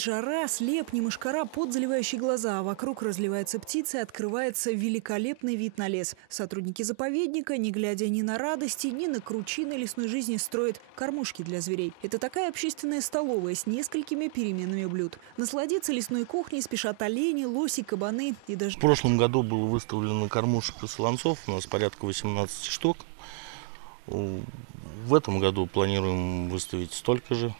жара, слепни, мошкара, пот, заливающий глаза. А вокруг разливаются птицы, открывается великолепный вид на лес. Сотрудники заповедника, не глядя ни на радости, ни на кручины лесной жизни, строят кормушки для зверей. Это такая общественная столовая с несколькими переменами блюд. Насладиться лесной кухней спешат олени, лоси, кабаны и даже... В прошлом году было выставлено кормушек и солонцов, у нас порядка 18 штук. В этом году планируем выставить столько же.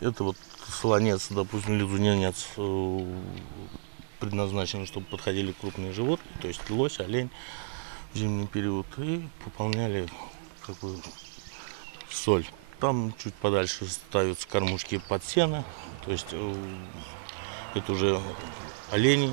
Это вот солонец, допустим, лизунец, предназначен, чтобы подходили крупные животные, то есть лось, олень в зимний период, и пополняли как бы соль. Там чуть подальше ставятся кормушки под сено, то есть это уже олени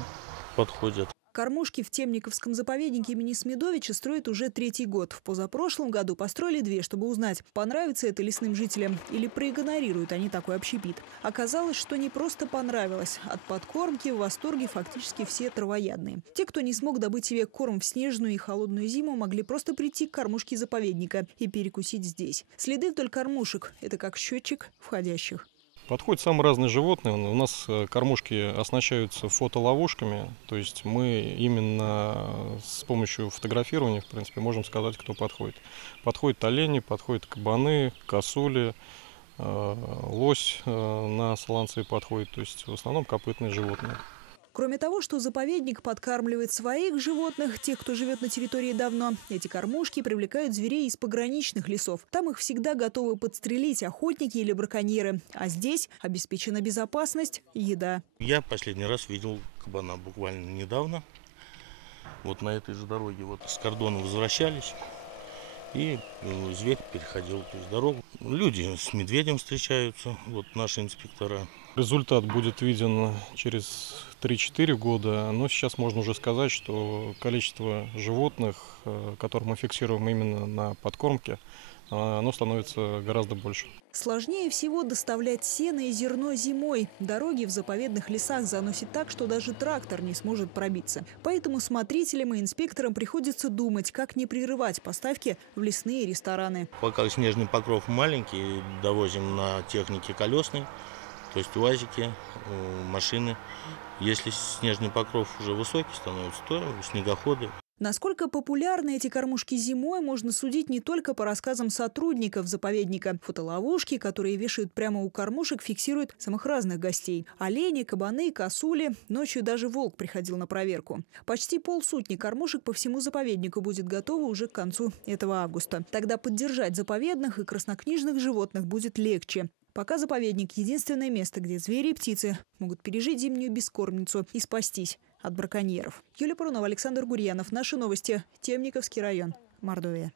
подходят. Кормушки в Темниковском заповеднике имени Смедовича строят уже 3-й год. В позапрошлом году построили 2, чтобы узнать, понравится это лесным жителям или проигнорируют они такой общепит. Оказалось, что не просто понравилось. От подкормки в восторге фактически все травоядные. Те, кто не смог добыть себе корм в снежную и холодную зиму, могли просто прийти к кормушке заповедника и перекусить здесь. Следы вдоль кормушек – это как счетчик входящих. Подходят самые разные животные. У нас кормушки оснащаются фотоловушками, то есть мы именно с помощью фотографирования, в принципе, можем сказать, кто подходит. Подходят олени, подходят кабаны, косули, лось на солонцы подходит, то есть в основном копытные животные. Кроме того, что заповедник подкармливает своих животных, тех, кто живет на территории давно, эти кормушки привлекают зверей из пограничных лесов. Там их всегда готовы подстрелить охотники или браконьеры. А здесь обеспечена безопасность и еда. Я последний раз видел кабана буквально недавно. Вот на этой же дороге вот с кордона возвращались. И зверь переходил дорогу. Люди с медведем встречаются, вот наши инспектора. Результат будет виден через 3-4 года, но сейчас можно уже сказать, что количество животных, которые мы фиксируем именно на подкормке, оно становится гораздо больше. Сложнее всего доставлять сено и зерно зимой. Дороги в заповедных лесах заносит так, что даже трактор не сможет пробиться. Поэтому смотрителям и инспекторам приходится думать, как не прерывать поставки в лесные рестораны. Пока снежный покров маленький, довозим на технике колесной, то есть УАЗики, машины. Если снежный покров уже высокий становится, то снегоходы. Насколько популярны эти кормушки зимой, можно судить не только по рассказам сотрудников заповедника. Фотоловушки, которые вешают прямо у кормушек, фиксируют самых разных гостей. Олени, кабаны, косули. Ночью даже волк приходил на проверку. Почти полсотни кормушек по всему заповеднику будет готово уже к концу этого августа. Тогда поддержать заповедных и краснокнижных животных будет легче. Пока заповедник – единственное место, где звери и птицы могут пережить зимнюю бескормницу и спастись от браконьеров. Юлия Парунова, Александр Гурьянов. Наши новости. Темниковский район. Мордовия.